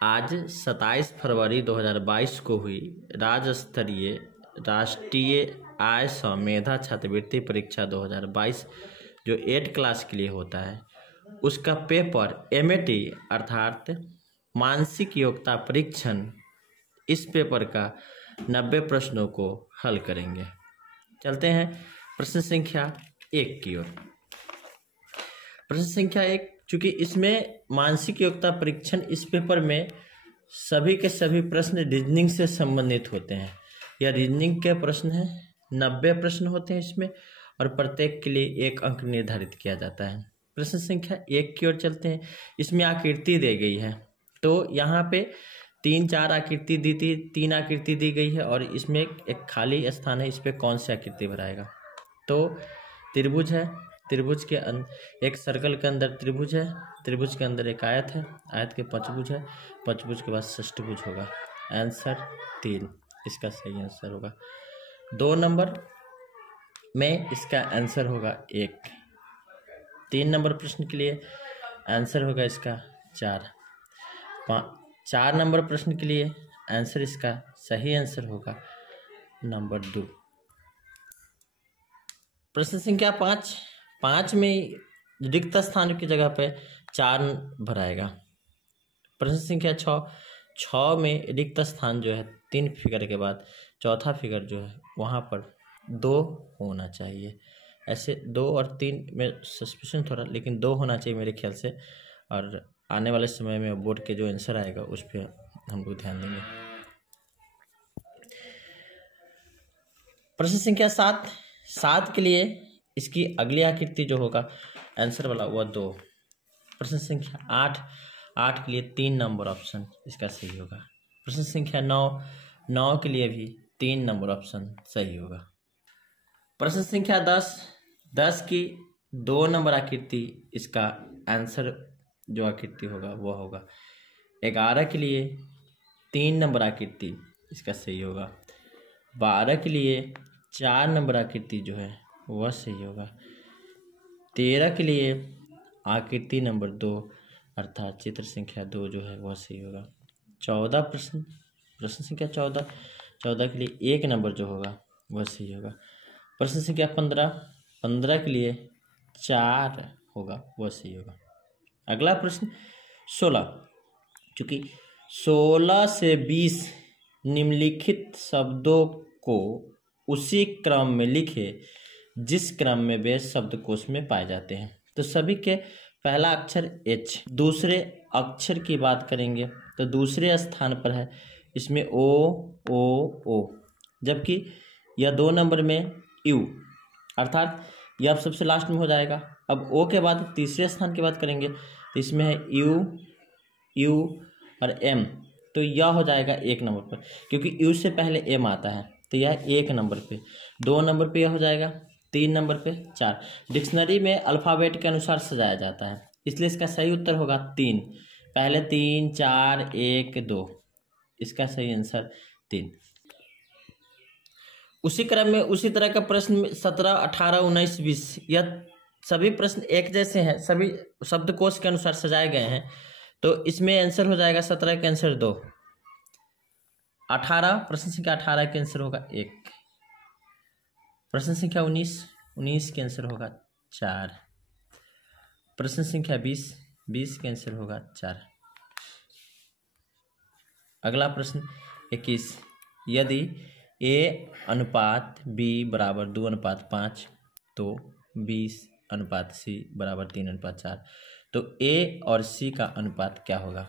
आज 27 फरवरी 2022 को हुई राज्य स्तरीय राष्ट्रीय आय सह मेधा छात्रवृत्ति परीक्षा 2022 जो 8 क्लास के लिए होता है, उसका पेपर MAT अर्थात मानसिक योग्यता परीक्षण, इस पेपर का 90 प्रश्नों को हल करेंगे। चलते हैं प्रश्न संख्या 1 की ओर। प्रश्न संख्या 1, चूंकि इसमें मानसिक योग्यता परीक्षण, इस पेपर में सभी के सभी प्रश्न रीजनिंग से संबंधित होते हैं। यह रीजनिंग के प्रश्न हैं, 90 प्रश्न होते हैं इसमें, और प्रत्येक के लिए 1 अंक निर्धारित किया जाता है। प्रश्न संख्या 1 की ओर चलते हैं। इसमें आकृति दी गई है, तो यहाँ पे 3-4 आकृति दी थी, 3 आकृति दी गई है और इसमें एक खाली स्थान है, इस पर कौन सी आकृति भराएगा? तो त्रिभुज है, त्रिभुज के एक सर्कल के अंदर त्रिभुज है, त्रिभुज के अंदर एक आयत है, आयत के पंचभुज है, पंचभुज के बाद षष्ठभुज होगा। आंसर 3 इसका सही आंसर होगा। 2 नंबर में इसका आंसर होगा 1। 3 नंबर प्रश्न के लिए आंसर होगा इसका 4। 4 नंबर प्रश्न के लिए आंसर इसका सही आंसर होगा नंबर 2। प्रश्न संख्या 5 में रिक्त स्थान की जगह पे 4 भराएगा। प्रश्न संख्या 6 में रिक्त स्थान जो है 3 फिगर के बाद चौथा फिगर जो है वहाँ पर 2 होना चाहिए। ऐसे 2 और 3 में सस्पेंशन थोड़ा, लेकिन 2 होना चाहिए मेरे ख्याल से, और आने वाले समय में बोर्ड के जो आंसर आएगा उस पर हम लोग ध्यान देंगे। प्रश्न संख्या 7 के लिए इसकी अगली आकृति जो होगा आंसर वाला वह 2। प्रश्न संख्या 8 के लिए 3 नंबर ऑप्शन इसका सही होगा। प्रश्न संख्या 9 के लिए भी 3 नंबर ऑप्शन सही होगा। प्रश्न संख्या 10 की 2 नंबर आकृति, इसका आंसर जो आकृति होगा वह होगा। 11 के लिए 3 नंबर आकृति इसका सही होगा। 12 के लिए 4 नंबर आकृति जो है वह सही होगा। 13 के लिए आकृति नंबर 2 अर्थात चित्र संख्या 2 जो है वह सही होगा। 14 प्रश्न संख्या 14 के लिए 1 नंबर जो होगा वह सही होगा। प्रश्न संख्या 15 के लिए 4 होगा वह सही होगा। अगला प्रश्न 16, चूंकि 16 से 20 निम्नलिखित शब्दों को उसी क्रम में लिखे जिस क्रम में वे शब्दकोश में पाए जाते हैं। तो सभी के पहला अक्षर H, दूसरे अक्षर की बात करेंगे तो दूसरे स्थान पर है इसमें O, जबकि यह 2 नंबर में U, अर्थात यह अब सबसे लास्ट में हो जाएगा। अब O के बाद तीसरे स्थान की बात करेंगे तो इसमें है U और M, तो यह हो जाएगा 1 नंबर पर, क्योंकि U से पहले M आता है, तो यह 1 नंबर पे। 2 नंबर पे यह हो जाएगा, 3 नंबर पे 4। डिक्शनरी में अल्फ़ाबेट के अनुसार सजाया जाता है, इसलिए इसका सही उत्तर होगा 3। पहले 3, 4, 1, 2, इसका सही आंसर 3। उसी क्रम में उसी तरह का प्रश्न 17, 18, 19, 20, यह सभी प्रश्न एक जैसे हैं, सभी शब्दकोश के अनुसार सजाए गए हैं, तो इसमें आंसर हो जाएगा 17 का आंसर 2। 18 प्रश्न संख्या 18 के आंसर होगा 1। प्रश्न संख्या 19 के आंसर होगा 4। प्रश्न संख्या 20 के आंसर होगा 4। अगला प्रश्न 21, यदि A/B = 2:5 तो B/C = 3:4, तो A और C का अनुपात क्या होगा?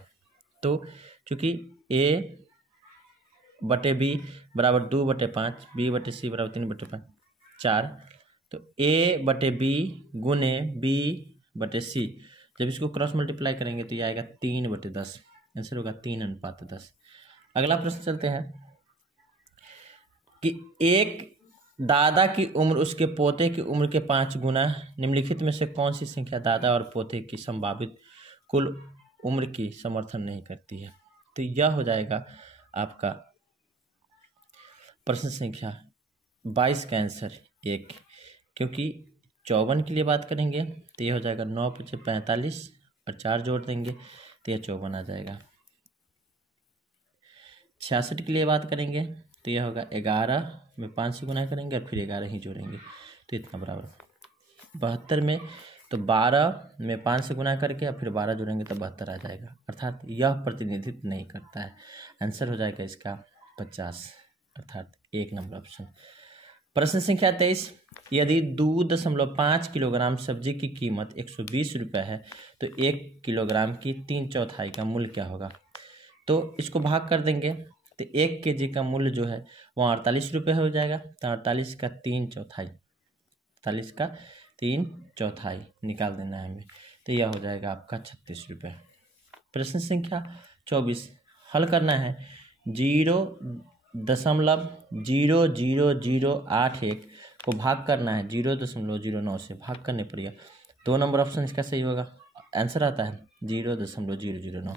तो चूंकि A/B = 2/5, B/C = 3/4, तो A/B गुने B/C, जब इसको क्रॉस मल्टीप्लाई करेंगे तो ये आएगा 3/10, आंसर होगा 3:10। अगला प्रश्न चलते हैं कि एक दादा की उम्र उसके पोते की उम्र के 5 गुना, निम्नलिखित में से कौन सी संख्या दादा और पोते की संभावित कुल उम्र की समर्थन नहीं करती है? तो यह हो जाएगा आपका प्रश्न संख्या 22 का आंसर 1, क्योंकि 54 के लिए बात करेंगे तो यह हो जाएगा 9 × 45 और 4 जोड़ देंगे तो यह 54 आ जाएगा। 66 के लिए बात करेंगे तो यह होगा 11 में 5 से गुना करेंगे और फिर 11 ही जोड़ेंगे तो इतना बराबर 72 में तो 12 में 5 से गुना करके और फिर 12 जोड़ेंगे तो 72 आ जाएगा, अर्थात यह प्रतिनिधित्व नहीं करता है। आंसर हो जाएगा इसका 50, अर्थात 1 नंबर ऑप्शन। प्रश्न संख्या 23, यदि 2.5 किलोग्राम सब्जी की कीमत 120 रुपये है तो 1 किलोग्राम की 3/4 का मूल्य क्या होगा। तो इसको भाग कर देंगे तो 1 केजी का मूल्य जो है वो 48 रुपये हो जाएगा, तो 48 का 3/4, 48 का 3/4 निकाल देना है हमें, तो यह हो जाएगा आपका 36 रुपये। प्रश्न संख्या 24, हल करना है 0.00081 को भाग करना है 0.09 से, भाग करने पर यह 2 नंबर ऑप्शन इसका सही होगा। आंसर आता है 0.009।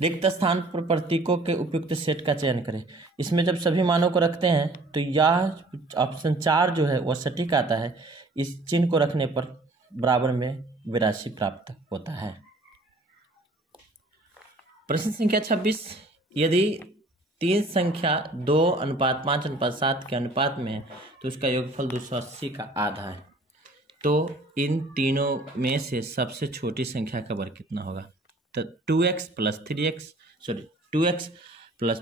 रिक्त स्थान पर प्रतीकों के उपयुक्त सेट का चयन करें। इसमें जब सभी मानों को रखते हैं तो यह ऑप्शन 4 जो है वह सटीक आता है। इस चिन्ह को रखने पर बराबर में 82 प्राप्त होता है। प्रश्न संख्या 26, यदि 3 संख्या 2:5:7 के अनुपात में है तो उसका योगफल 280 का आधा है, तो इन तीनों में से सबसे छोटी संख्या का वर्ग कितना होगा। तो 2x +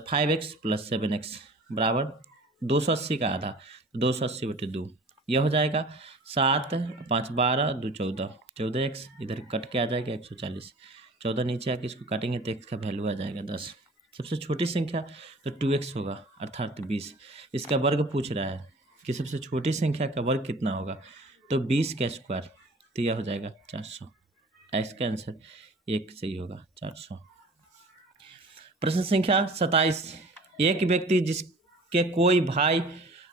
5x + 7x बराबर 280 का आधा, 280/2 यह हो जाएगा 7 5 12 2 14, 14x इधर कट के आ जाएगा 140, 14 नीचे आके इसको काटेंगे तो x का वैल्यू आ जाएगा 10। सबसे छोटी संख्या तो 2x होगा, अर्थात 20। इसका वर्ग पूछ रहा है कि सबसे छोटी संख्या का वर्ग कितना होगा, तो 20 का स्क्वायर, तो यह हो जाएगा 400। इसका आंसर 1 सही होगा, 400। प्रश्न संख्या 27, एक व्यक्ति जिसके कोई भाई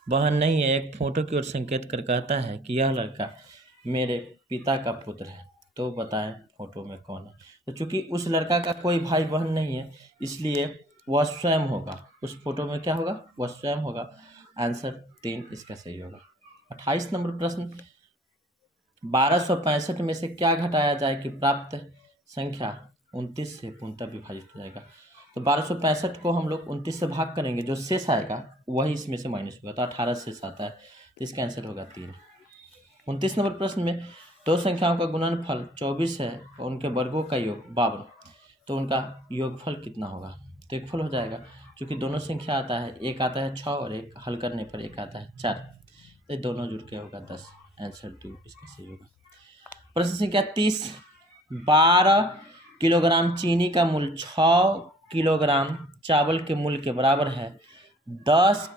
बहन नहीं है एक फोटो की ओर संकेत कर कहता है कि यह लड़का मेरे पिता का पुत्र है, तो बताएं फोटो में कौन है। तो चूंकि उस लड़का का कोई भाई बहन नहीं है इसलिए वह स्वयं होगा, उस फोटो में क्या होगा, वह स्वयं होगा। आंसर 3 इसका सही होगा। 28 नंबर प्रश्न, 1265 में से क्या घटाया जाए कि प्राप्त संख्या 29 से पूर्णतः विभाजित हो जाएगा। तो 1265 को हम लोग 29 से भाग करेंगे, जो शेष आएगा वही इसमें से माइनस होगा, तो 18 शेष आता है, तो इसका आंसर होगा 3। 29 नंबर प्रश्न में 2 संख्याओं का गुणनफल 24 है और उनके वर्गों का योग 52, तो उनका योगफल कितना होगा। तो योगफल हो जाएगा, क्योंकि दोनों संख्या आता है, एक आता है 6 और एक हल करने पर एक आता है 4, तो दोनों जुड़ के होगा 10। आंसर 2 इसका सही होगा। प्रश्न संख्या 30, 12 किलोग्राम चीनी का मूल्य 6 किलोग्राम चावल के मूल्य के बराबर है। 10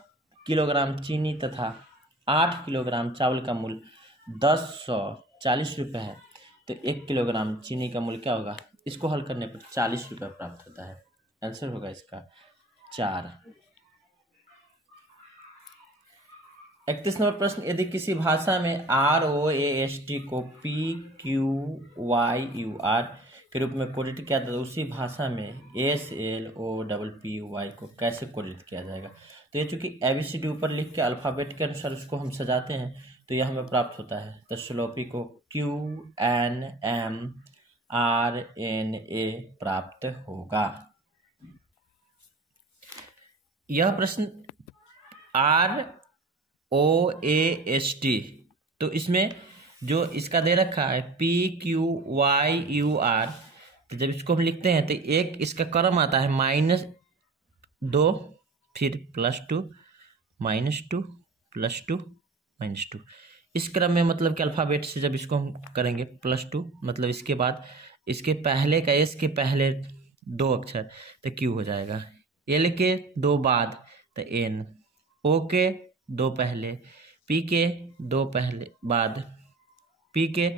किलोग्राम चीनी तथा 8 किलोग्राम चावल का मूल्य 1040 रुपये है, तो 1 किलोग्राम चीनी का मूल्य क्या होगा। इसको हल करने पर 40 रुपये प्राप्त होता है। आंसर होगा इसका 4। 31 नंबर प्रश्न, यदि किसी भाषा में ROAST को PQYUR के रूप में कोडित किया जाता है, उसी भाषा में SLOPPY को कैसे कोडित किया जाएगा। तो ये चूंकि ABCD ऊपर लिख के अल्फ़ाबेट के अनुसार उसको हम सजाते हैं तो यह हमें प्राप्त होता है। तो स्लोपी को QNMRNA प्राप्त होगा। यह प्रश्न ROAST, तो इसमें जो इसका दे रखा है PQYUR, तो जब इसको हम लिखते हैं तो एक इसका क्रम आता है -2 फिर +2 -2 +2 -2, इस क्रम में, मतलब कि अल्फ़ाबेट से जब इसको हम करेंगे +2 मतलब इसके बाद इसके पहले का S के पहले 2 अक्षर तो Q हो जाएगा, L के 2 बाद तो N, O के 2 पहले, P के 2 पहले बाद, P के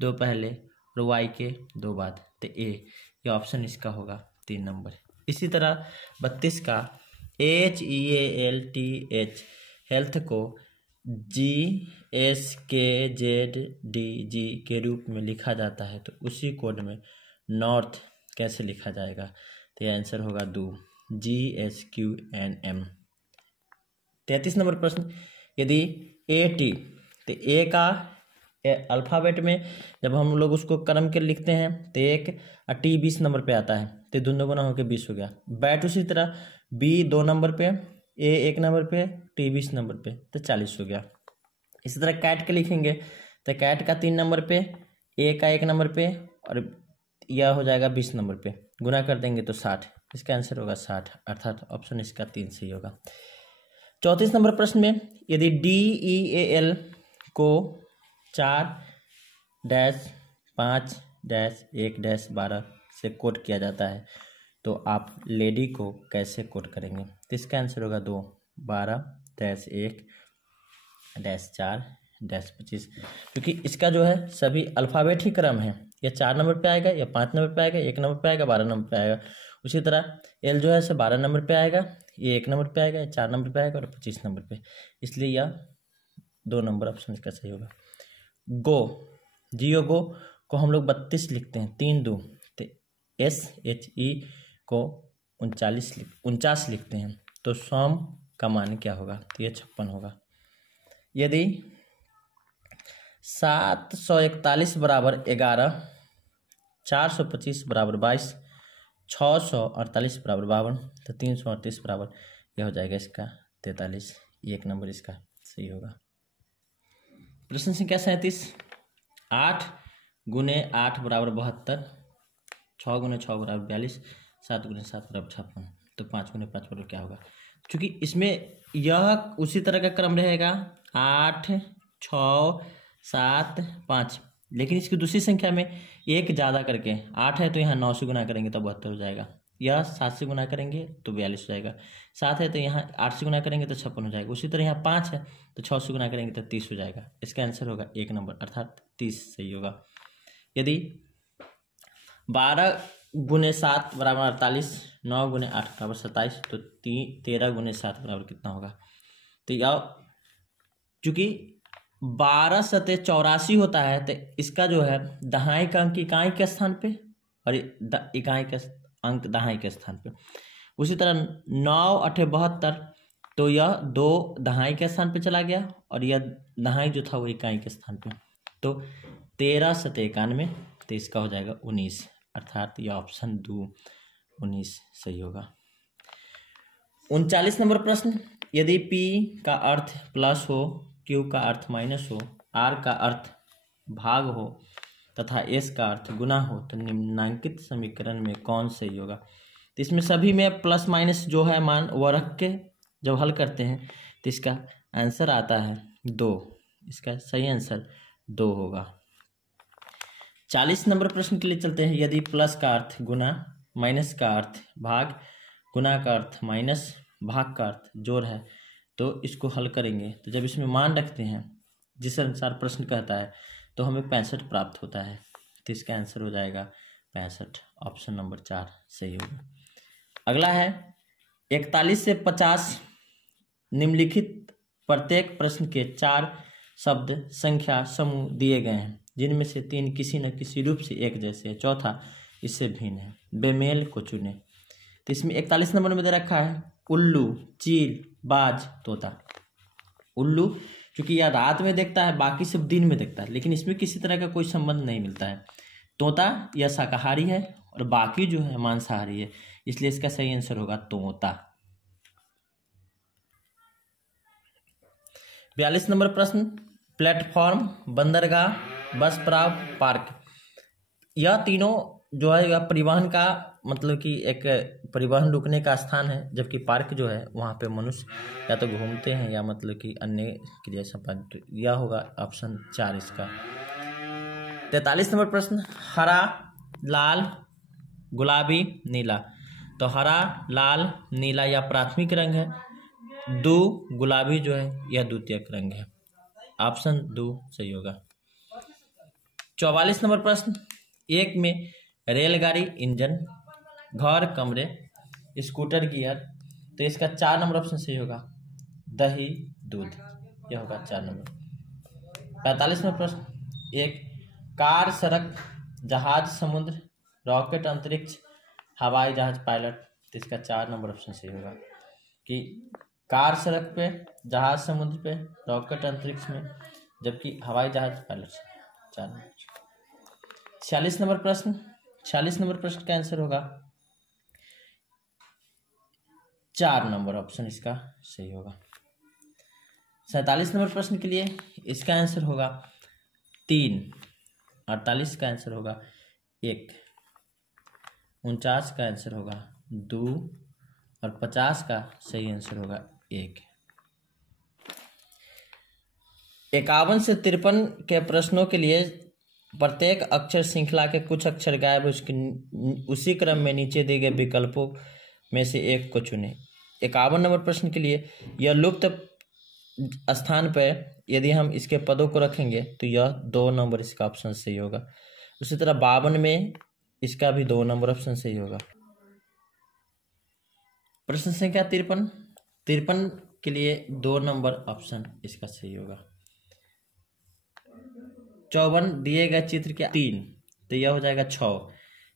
2 पहले और Y के 2 बाद तो A। ये ऑप्शन इसका होगा 3 नंबर। इसी तरह 32 का HEALTH हेल्थ को GSKZDG के रूप में लिखा जाता है, तो उसी कोड में नॉर्थ कैसे लिखा जाएगा। तो ये आंसर होगा 2 GSQNM। 33 नंबर प्रश्न, यदि AT, तो A का अल्फ़ाबेट में जब हम लोग उसको क्रम के लिखते हैं तो एक टी 20 नंबर पे आता है, तो दोनों गुना होकर 20 हो गया। बैट उसी तरह बी 2 नंबर पे, ए 1 नंबर पे, टी 20 नंबर पे, तो 40 हो गया। इसी तरह कैट के लिखेंगे तो कैट का 3 नंबर पे, ए का 1 नंबर पे, और यह हो जाएगा 20 नंबर पे, गुना कर देंगे तो 60। इसका आंसर होगा 60, अर्थात ऑप्शन इसका 3 सही होगा। 34 नंबर प्रश्न में यदि DEAL को 4-5-1-12 से कोड किया जाता है तो आप लेडी को कैसे कोड करेंगे? तो इसका आंसर होगा 2-12-1-4-25, क्योंकि इसका जो है सभी अल्फ़ाबेट ही क्रम है। या 4 नंबर पे आएगा, या 5 नंबर पे आएगा, 1 नंबर पे आएगा, 12 नंबर पे आएगा। उसी तरह एल जो है से 12 नंबर पे आएगा, ये 1 नंबर पे आएगा, 4 नंबर पे आएगा और 25 नंबर पे, इसलिए यह 2 नंबर ऑप्शन इसका सही होगा। गो को हम लोग 32 लिखते हैं, 3-2, तो SHE को 49 लिखते हैं, तो सॉम का मान क्या होगा? तो ये 56 होगा। यदि 741 बराबर 11, 425 बराबर 22, 648 बराबर 52, तो 338 बराबर यह हो जाएगा इसका 43, 1 नंबर इसका सही होगा। प्रश्न संख्या 37, 8 गुने 8 बराबर 72, 6 गुने 6 बराबर 42, 7 गुने 7 बराबर 56, तो 5 गुने 5 बराबर क्या होगा? क्योंकि इसमें यह उसी तरह का क्रम रहेगा 8, 6, 7, 5, लेकिन इसकी दूसरी संख्या में एक ज़्यादा करके 8 है तो यहाँ 9 से गुना करेंगे तो 72 हो जाएगा। यह 7 से गुना करेंगे तो 42 हो जाएगा। 7 है तो यहाँ 8 से गुना करेंगे तो 56 हो जाएगा। उसी तरह यहाँ 5 है तो 6 से गुना करेंगे तो 30 हो जाएगा। इसका आंसर होगा 1 नंबर, अर्थात 30 सही होगा। यदि 12 गुने 7 बराबर 48, 9 गुने 8 बराबर 27, तो 13 गुने 7 बराबर कितना होगा? तो यह चूँकि 12 सते 84 होता है तो इसका जो है दहाई का अंक इकाई के स्थान पे और इकाई का अंक दहाई के स्थान पे। उसी तरह 9 8 72, तो यह 2 दहाई के स्थान पे चला गया और यह दहाई जो था वो इकाई के स्थान पे, तो 13 सते 91, तो इसका हो जाएगा 19, अर्थात यह ऑप्शन 2 19 सही होगा। 39 नंबर प्रश्न, यदि P का अर्थ प्लस हो, Q का अर्थ माइनस हो, R का अर्थ भाग हो तथा S का अर्थ गुना हो तो निम्नलिखित समीकरण में कौन सही होगा? तो इसमें सभी में प्लस माइनस जो है मान वह रख के जब हल करते हैं तो इसका आंसर आता है 2, इसका सही आंसर 2 होगा। 40 नंबर प्रश्न के लिए चलते हैं। यदि प्लस का अर्थ गुना, माइनस का अर्थ भाग, गुना का अर्थ माइनस, भाग का अर्थ जोड़ है तो इसको हल करेंगे तो जब इसमें मान रखते हैं जिस अनुसार प्रश्न कहता है तो हमें 65 प्राप्त होता है, तो इसका आंसर हो जाएगा 65, ऑप्शन नंबर 4 सही होगा। अगला है 41 से 50, निम्नलिखित प्रत्येक प्रश्न के 4 शब्द संख्या समूह दिए गए हैं जिनमें से 3 किसी न किसी रूप से एक जैसे है, चौथा इससे भिन्न है, बेमेल को चुने। तो इसमें 41 नंबर में दे रखा है उल्लू, चील, बाज, तोता। उल्लू क्योंकि यह रात में देखता है, बाकी सब दिन में देखता है, लेकिन इसमें किसी तरह का कोई संबंध नहीं मिलता है। तोता यह शाकाहारी है और बाकी जो है मांसाहारी है, इसलिए इसका सही आंसर होगा तोता। 42 नंबर प्रश्न, प्लेटफॉर्म, बंदरगाह, बस पड़ाव, पार्क, यह तीनों जो है यह परिवहन का मतलब कि एक परिवहन रुकने का स्थान है, जबकि पार्क जो है वहाँ पे मनुष्य या तो घूमते हैं या मतलब कि अन्य क्रिया संपादित, यह होगा ऑप्शन 4 इसका। 43 नंबर प्रश्न, हरा, लाल, गुलाबी, नीला, तो हरा, लाल, नीला यह प्राथमिक रंग है, 2 गुलाबी जो है यह द्वितीयक रंग है, ऑप्शन 2 सही होगा। 44 नंबर प्रश्न, 1 में रेलगाड़ी इंजन, घर कमरे, स्कूटर गियर, तो इसका 4 नंबर ऑप्शन सही होगा, दही दूध, यह होगा 4 नंबर। 45 नंबर प्रश्न, 1 कार सड़क, जहाज समुद्र, रॉकेट अंतरिक्ष, हवाई जहाज पायलट, तो इसका 4 नंबर ऑप्शन सही होगा कि कार सड़क पे, जहाज समुद्र पे, रॉकेट अंतरिक्ष में, जबकि हवाई जहाज पायलट। 4। 46 नंबर प्रश्न, 46 नंबर प्रश्न का आंसर होगा 4 नंबर ऑप्शन इसका सही होगा। 47 नंबर प्रश्न के लिए इसका आंसर होगा 3। 48 का आंसर होगा 1। 49 का आंसर होगा 2 और 50 का सही आंसर होगा 1। 51 से 53 के प्रश्नों के लिए प्रत्येक अक्षर श्रृंखला के कुछ अक्षर गायब उसी क्रम में नीचे दिए गए विकल्पों में से एक को चुनें। 51 नंबर प्रश्न के लिए यह लुप्त स्थान पर यदि हम इसके पदों को रखेंगे तो यह 2 नंबर इसका ऑप्शन सही होगा। उसी तरह 52 में इसका भी 2 नंबर ऑप्शन सही होगा। प्रश्न संख्या 53 के लिए 2 नंबर ऑप्शन इसका सही होगा। 54 दिए गए चित्र के 3 तो यह हो जाएगा 6।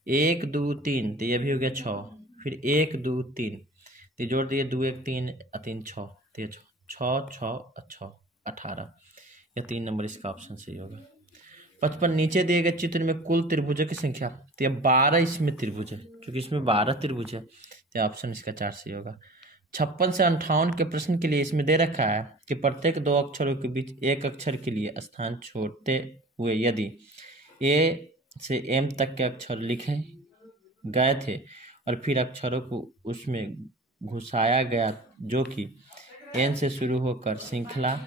1 2 3 तो यह भी हो गया 6। फिर 1 2 3 तो जोड़ दिए 2 1 3 3 6 तो ये 6 6 6 18। यह 3 नंबर इसका ऑप्शन सही होगा। 55 नीचे दिए गए चित्र में कुल त्रिभुजों की संख्या तो यह 12 इसमें त्रिभुज है, क्योंकि इसमें 12 त्रिभुज है तो ऑप्शन इसका 4 सही होगा। 56 से 58 के प्रश्न के लिए इसमें दे रखा है कि प्रत्येक 2 अक्षरों के बीच एक अक्षर के लिए स्थान छोड़ते हुए यदि ए से एम तक के अक्षर लिखे गए थे और फिर अक्षरों को उसमें घुसाया गया जो कि एन से शुरू होकर श्रृंखला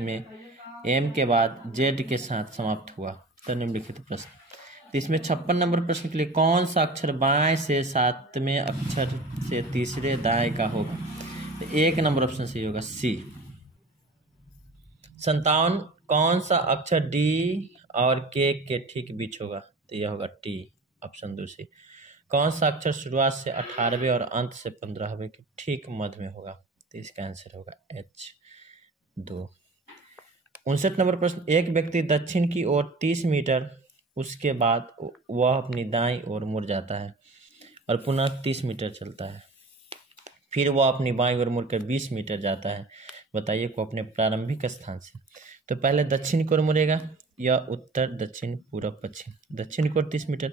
में एम के बाद जेड के साथ समाप्त हुआ तो निम्नलिखित प्रश्न। तो इसमें 56 नंबर प्रश्न के लिए कौन सा अक्षर बाएं से 7वें अक्षर से तीसरे दाएं का होगा? तो 1 नंबर ऑप्शन सही होगा सी। 57 कौन सा अक्षर डी और के ठीक बीच होगा? तो यह होगा टी, ऑप्शन दूसरी। कौन सा अक्षर शुरुआत से 18वें और अंत से 15वें के ठीक मध्य में होगा? तो इसका आंसर होगा एच 2। 59 नंबर प्रश्न, एक व्यक्ति दक्षिण की ओर 30 मीटर, उसके बाद वह अपनी दाईं ओर मुड़ जाता है और पुनः 30 मीटर चलता है, फिर वह अपनी बाईं ओर मुड़कर 20 मीटर जाता है। बताइए को अपने प्रारंभिक स्थान से। तो पहले दक्षिण की ओर मुड़ेगा, यह उत्तर दक्षिण पूर्व पश्चिम, दक्षिण की ओर 30 मीटर,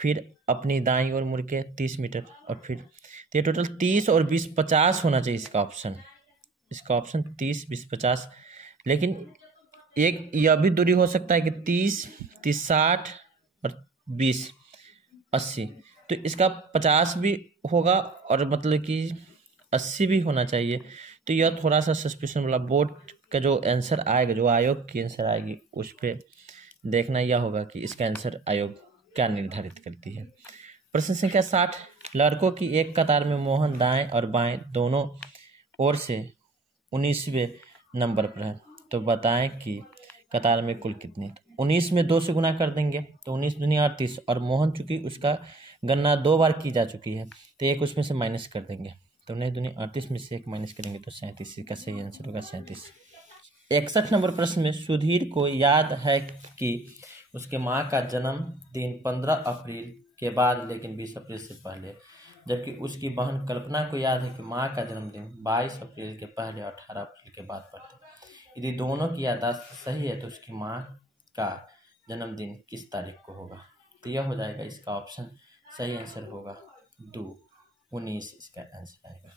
फिर अपनी दाईं ओर मुड़ के 30 मीटर और फिर तो ये टोटल 30 और 20 50 होना चाहिए इसका ऑप्शन 30 20 50। लेकिन एक यह भी दूरी हो सकता है कि 30 30 60 और 20 80, तो इसका 50 भी होगा और मतलब कि 80 भी होना चाहिए। तो यह थोड़ा सा सस्पेंशन वाला बोर्ड का जो आंसर आएगा, जो आयोग की आंसर आएगी, उस पर देखना यह होगा कि इसका आंसर आयोग क्या निर्धारित करती है। प्रश्न संख्या 60, लड़कों की एक कतार में मोहन दाएं और बाएं दोनों ओर से 19वें नंबर पर है, तो बताएं कि कतार में कुल कितने। 19 में 2 से गुना कर देंगे तो 19 दूनी 38, और मोहन चूंकि उसका गणना 2 बार की जा चुकी है तो एक उसमें से माइनस कर देंगे, तो 19 दूनी 38 में से 1 माइनस करेंगे तो 37। का सही आंसर होगा 37। 61 नंबर प्रश्न में सुधीर को याद है कि उसके माँ का जन्मदिन 15 अप्रैल के बाद लेकिन 20 अप्रैल से पहले, जबकि उसकी बहन कल्पना को याद है कि माँ का जन्मदिन 22 अप्रैल के पहले और 18 अप्रैल के बाद पड़ता है। यदि दोनों की याददाश्त सही है तो उसकी माँ का जन्मदिन किस तारीख को होगा? तो यह हो जाएगा इसका ऑप्शन सही आंसर होगा 2 19 इसका आंसर आएगा।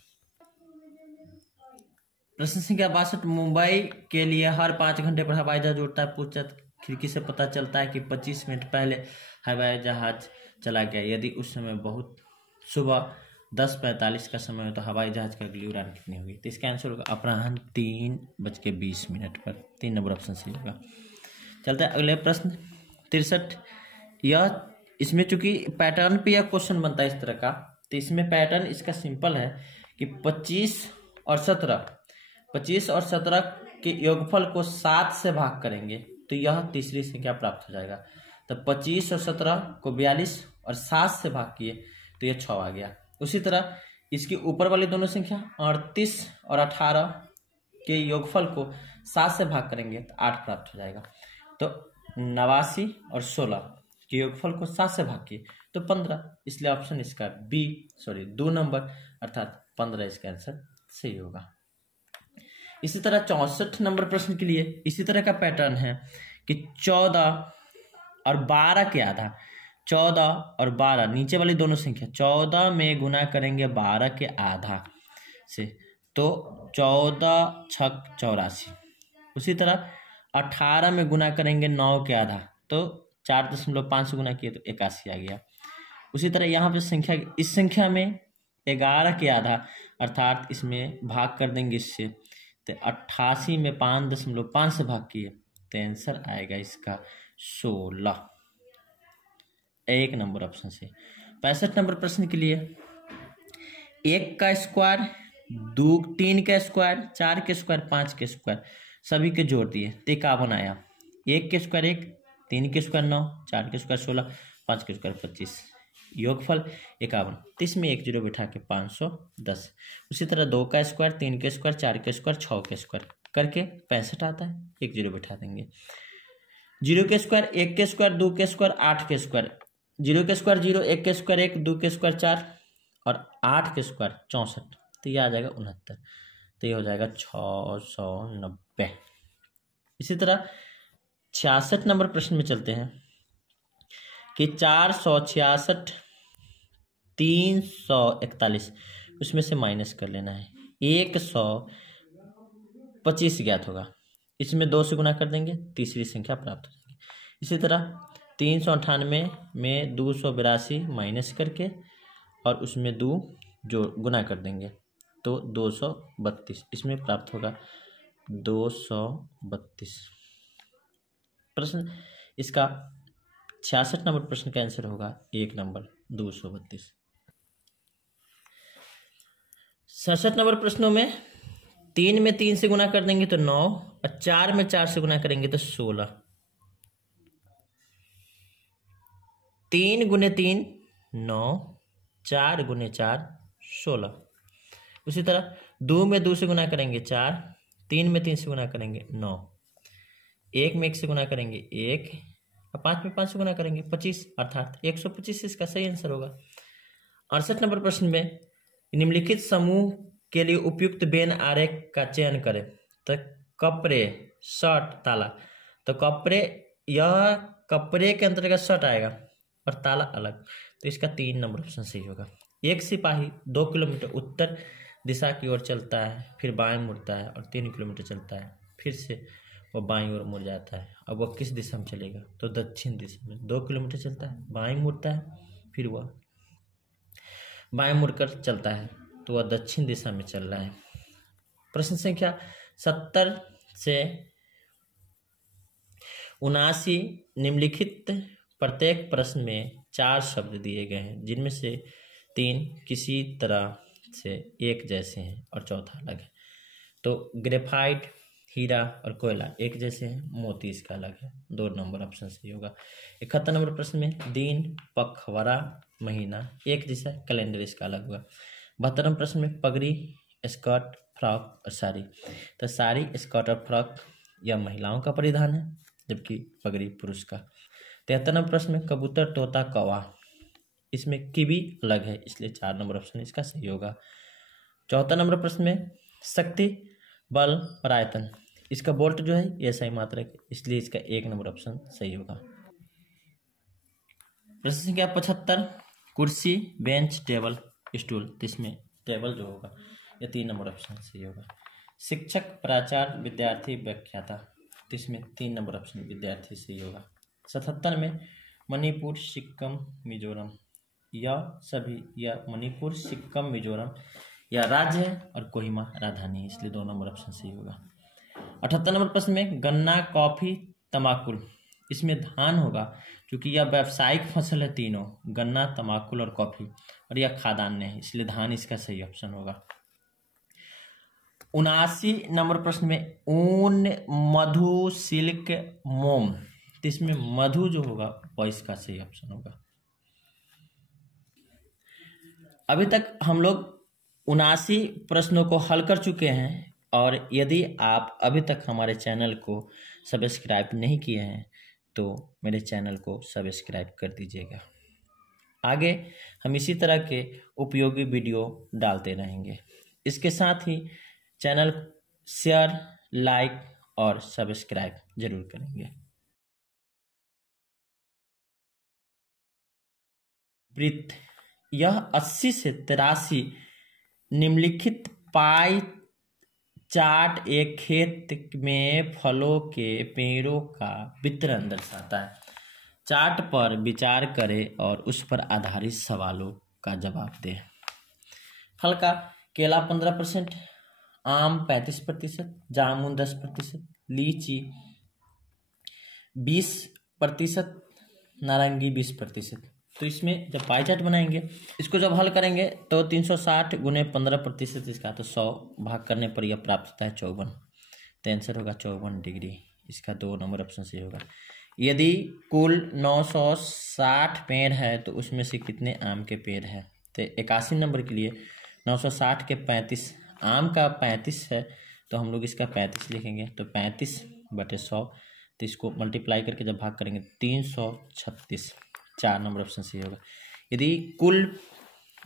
प्रश्न संख्या 62, मुंबई के लिए हर 5 घंटे पर हवाई जहाज उड़ता है। पूछत खिड़की से पता चलता है कि 25 मिनट पहले हवाई जहाज चला गया। यदि उस समय बहुत सुबह 10:45 का समय हो तो हवाई जहाज का अगली उड़ान कितनी होगी? तो इसका आंसर होगा अपराह्न 3:20 पर। 3 नंबर ऑप्शन सही होगा। चलते हैं अगले प्रश्न 63। यह इसमें चूंकि पैटर्न पे यह क्वेश्चन बनता है इस तरह का, तो इसमें पैटर्न इसका सिंपल है कि 25 और 17 के योगफल को 7 से भाग करेंगे तो यह तीसरी संख्या प्राप्त हो जाएगा। तो 25 और 17 को 42 और 7 से भाग किए तो यह 6 आ गया। उसी तरह इसकी ऊपर वाली दोनों संख्या 38 और 18 के योगफल को 7 से भाग करेंगे तो 8 प्राप्त हो जाएगा। तो 89 और 16 के योगफल को 7 से भाग किए तो 15, इसलिए ऑप्शन इसका 2 नंबर अर्थात 15 इसका आंसर सही होगा। इसी तरह 64 नंबर प्रश्न के लिए इसी तरह का पैटर्न है कि 14 और 12 के आधा, 14 और 12 नीचे वाली दोनों संख्या 14 में गुना करेंगे 12 के आधा से तो 14 छक 84। उसी तरह 18 में गुना करेंगे 9 के आधा तो 4.5 से गुना किए तो 81 आ गया। उसी तरह यहाँ पे संख्या, इस संख्या में 11 के आधा अर्थात इसमें भाग कर देंगे इससे तो 88 में 5.5 से भाग किए तो आंसर आएगा इसका 16। 1 नंबर ऑप्शन से। 65 नंबर प्रश्न के लिए 1 का स्क्वायर, 3 का स्क्वायर, 4 के स्क्वायर, 5 के स्क्वायर सभी के जोड़ दिए तो क्या बनाया। 1 के स्क्वायर 1, 3 के स्क्वायर 9, 4 के स्क्वायर 16, 5 के स्क्वायर 25, योगफल 51। तो इसमें 1 जीरो बिठा के 510। उसी तरह 2 का स्क्वायर, 3 के स्क्वायर, 4 के स्क्वायर, 6 के स्क्वायर करके 65 आता है, 1 जीरो बिठा देंगे। 0 के स्क्वायर, 1 के स्क्वायर, 2 के स्क्वायर, 8 के स्क्वायर, 0 के स्क्वायर 0, 1 के स्क्वायर 1, 2 के स्क्वायर 4 और 8 के स्क्वायर 64 तो ये आ जाएगा 69। तो ये हो जाएगा 690। इसी तरह 66 नंबर प्रश्न में चलते हैं कि 466 341 उसमें से माइनस कर लेना है। 125 ज्ञात होगा, इसमें 2 से गुना कर देंगे, तीसरी संख्या प्राप्त हो जाएगी। इसी तरह 398 में 282 माइनस करके और उसमें 2 जो गुना कर देंगे तो 232, इसमें प्राप्त होगा 232। प्रश्न इसका 66 नंबर प्रश्न का आंसर होगा 1 नंबर 232। 67 नंबर प्रश्नों में 3 में 3 से गुना कर देंगे तो 9 और 4 में 4 से गुना करेंगे तो 16। 3 गुने 3 9, 4 गुने 4 16। उसी तरह 2 में 2 से गुना करेंगे 4, 3 में 3 से गुना करेंगे 9, 1 में 1 से गुना करेंगे 1 और 5 में 5 से गुना करेंगे 25 अर्थात 125 इसका सही आंसर होगा। 68 नंबर प्रश्न में निम्नलिखित समूह के लिए उपयुक्त वेन आरेख का चयन करें। तो कपड़े, शर्ट, ताला। तो कपड़े, यह कपड़े के अंतर्गत शर्ट आएगा और ताला अलग, तो इसका 3 नंबर ऑप्शन सही होगा। एक सिपाही 2 किलोमीटर उत्तर दिशा की ओर चलता है, फिर बाएं मुड़ता है और 3 किलोमीटर चलता है, फिर से वो बाईं ओर मुड़ जाता है। अब वह किस दिशा में चलेगा तो दक्षिण दिशा में। 2 किलोमीटर चलता है, बाएं मुड़ता है, फिर वह बाएं मुड़कर चलता है तो वह दक्षिण दिशा में चल रहा है। प्रश्न संख्या 70 से 79 निम्नलिखित प्रत्येक प्रश्न में 4 शब्द दिए गए हैं जिनमें से 3 किसी तरह से एक जैसे हैं और चौथा अलग है। तो ग्रेफाइट, हीरा और कोयला एक जैसे हैं, मोती इसका अलग है। 2 नंबर ऑप्शन सही होगा। 71 नंबर प्रश्न में दिन, पखवाड़ा, महीना एक जैसा, कैलेंडर इसका अलग होगा। 72 नंबर प्रश्न में पगड़ी, स्कर्ट, फ्रॉक और साड़ी। तो साड़ी, स्कर्ट और फ्रॉक यह महिलाओं का परिधान है जबकि पगड़ी पुरुष का। 73 नंबर प्रश्न में कबूतर, तोता, कौवा, इसमें किवी अलग है इसलिए 4 नंबर ऑप्शन इसका सही होगा। 74 नंबर प्रश्न में शक्ति, बल और आयतन, इसका वोल्ट जो है ये सही मात्रक इसलिए इसका 1 नंबर ऑप्शन सही होगा। प्रश्न संख्या 75 कुर्सी, बेंच, टेबल, स्टूल, तो इसमें टेबल जो होगा ये 3 नंबर ऑप्शन सही होगा। शिक्षक, प्राचार्य, विद्यार्थी, व्याख्याता, तो इसमें 3 नंबर ऑप्शन विद्यार्थी सही होगा। 77 में मणिपुर, सिक्किम, मिजोरम, यह मणिपुर, सिक्किम, मिजोरम यह राज्य है और कोहिमा राजधानी है इसलिए 2 नंबर ऑप्शन सही होगा। 78 नंबर प्रश्न में गन्ना, कॉफी, तंबाकू, इसमें धान होगा क्योंकि यह व्यावसायिक फसल है तीनों, गन्ना, तंबाकू और कॉफी, और यह खाद्यान्न है इसलिए धान इसका सही ऑप्शन होगा। 79 नंबर प्रश्न में ऊन, मधु, सिल्क, मोम, तो इसमें मधु जो होगा वह इसका सही ऑप्शन होगा। अभी तक हम लोग 79 प्रश्नों को हल कर चुके हैं और यदि आप अभी तक हमारे चैनल को सब्सक्राइब नहीं किए हैं तो मेरे चैनल को सब्सक्राइब कर दीजिएगा। आगे हम इसी तरह के उपयोगी वीडियो डालते रहेंगे। इसके साथ ही चैनल शेयर, लाइक और सब्सक्राइब जरूर करेंगे। वृत्त। यह 80 से 83 निम्नलिखित पाई चार्ट एक खेत में फलों के पेड़ों का वितरण दर्शाता है। चार्ट पर विचार करें और उस पर आधारित सवालों का जवाब दें। फल का केला 15%, आम 35%, जामुन 10%, लीची 20%, नारंगी 20%। तो इसमें जब पाई चार्ट बनाएंगे, इसको जब हल करेंगे तो 360 गुने 15% इसका, तो 100 भाग करने पर यह प्राप्त होता है 54। तो आंसर होगा 54 डिग्री। इसका 2 नंबर ऑप्शन सही होगा। यदि कुल 960 पेड़ है तो उसमें से कितने आम के पेड़ है? तो 81 नंबर के लिए 960 के 35, आम का 35 है तो हम लोग इसका 35 लिखेंगे। तो 35/100, तो इसको मल्टीप्लाई करके जब भाग करेंगे 336, 4 नंबर ऑप्शन सही होगा। यदि कुल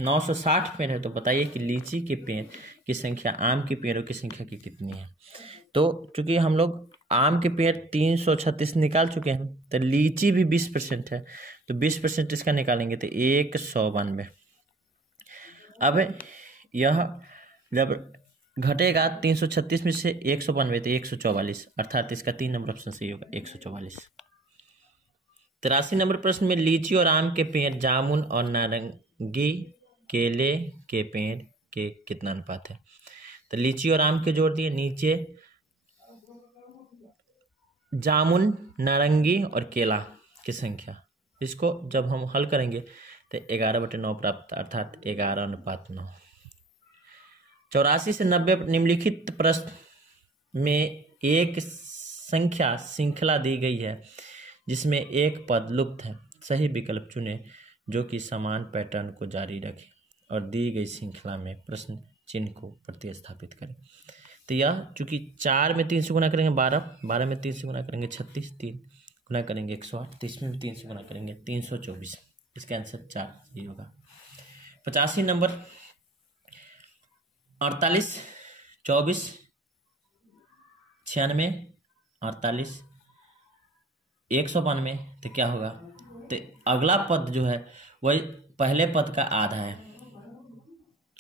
960 पेड़ है तो बताइए कि लीची के पेड़ की संख्या आम के पेड़ों की संख्या की कितनी है? तो चूंकि हम लोग आम के पेड़ 336 निकाल चुके हैं, तो लीची भी 20% है, तो 20% इसका निकालेंगे तो 192। अब यह जब घटेगा 336 में से 192 तो 144, अर्थात इसका 3 नंबर ऑप्शन सही होगा 144। 83 नंबर प्रश्न में लीची और आम के पेड़, जामुन और नारंगी केले के पेड़ के कितना अनुपात है? तो लीची और आम के जोड़ दिए, नीचे जामुन, नारंगी और केला की संख्या, इसको जब हम हल करेंगे तो 11/9 प्राप्त, अर्थात 11:9। 84 से 90 निम्नलिखित प्रश्न में एक संख्या श्रृंखला दी गई है जिसमें एक पद लुप्त है। सही विकल्प चुने जो कि समान पैटर्न को जारी रखे और दी गई श्रृंखला में प्रश्न चिन्ह को प्रतिस्थापित करें। तो यह चूंकि 4 में 3 से गुना करेंगे 12, 12 में 3 से गुना करेंगे 36, 3 गुना करेंगे 108, तो इसमें भी 3 से गुना करेंगे 324। इसका आंसर 4 सही होगा। 85 नंबर 48, 24, 96, 48, 192, तो क्या होगा? तो अगला पद जो है वही पहले पद का आधा है।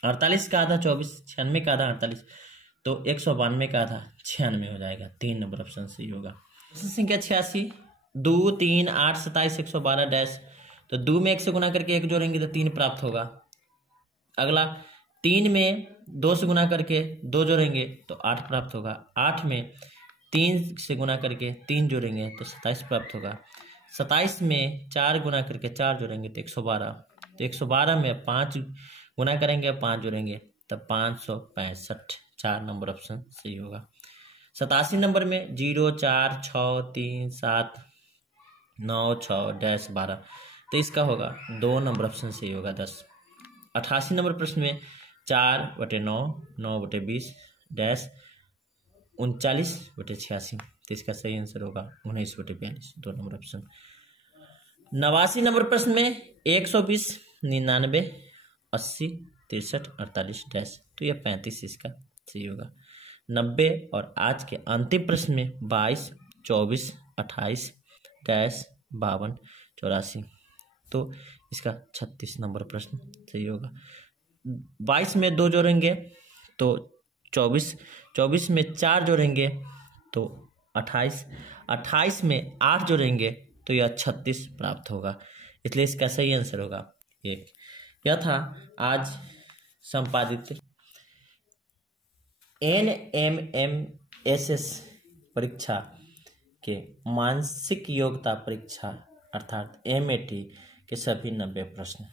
48 का आधा 24, 96 का आधा 48, तो 192 का आधा 96 हो जाएगा। 3 नंबर ऑप्शन सही होगा। संख्या 86, 2, 3, 8, 27, 112 डैश, तो 2 में 1 से गुना करके 1 जोड़ेंगे तो 3 प्राप्त होगा। अगला 3 में 2 से गुना करके 2 जोड़ेंगे तो 8 प्राप्त होगा। 8 में 3 से गुना करके 3 जोड़ेंगे तो 27 प्राप्त होगा। 27 में 4 गुना करके 4 जोड़ेंगे तो 112, तो 112 में 5 गुना करेंगे 5 जोड़ेंगे तो 565। 4 नंबर ऑप्शन सही होगा। 87 नंबर में 0, 4, 6, 3, 7, 9, 6 डैश 12, तो इसका होगा 2 नंबर ऑप्शन सही होगा 10। 88 नंबर प्रश्न में 4/9, 9/20 डैश 39/86, तो इसका सही आंसर होगा 19/42, 2 नंबर ऑप्शन। 89 नंबर प्रश्न में 120, 99, 80, 63, 48 डैश, तो यह 35 इसका सही होगा। 90 और आज के अंतिम प्रश्न में 22, 24, 28 डैश 52, 84, तो इसका 36 नंबर प्रश्न सही होगा। 22 में 2 जोड़ेंगे तो 24, 24 में 4 जोड़ेंगे तो 28, 28 में 8 जोड़ेंगे तो यह 36 प्राप्त होगा। इसलिए इसका सही आंसर होगा 1। यह था आज संपादित NMMSS परीक्षा के मानसिक योग्यता परीक्षा अर्थात MAT के सभी 90 प्रश्न।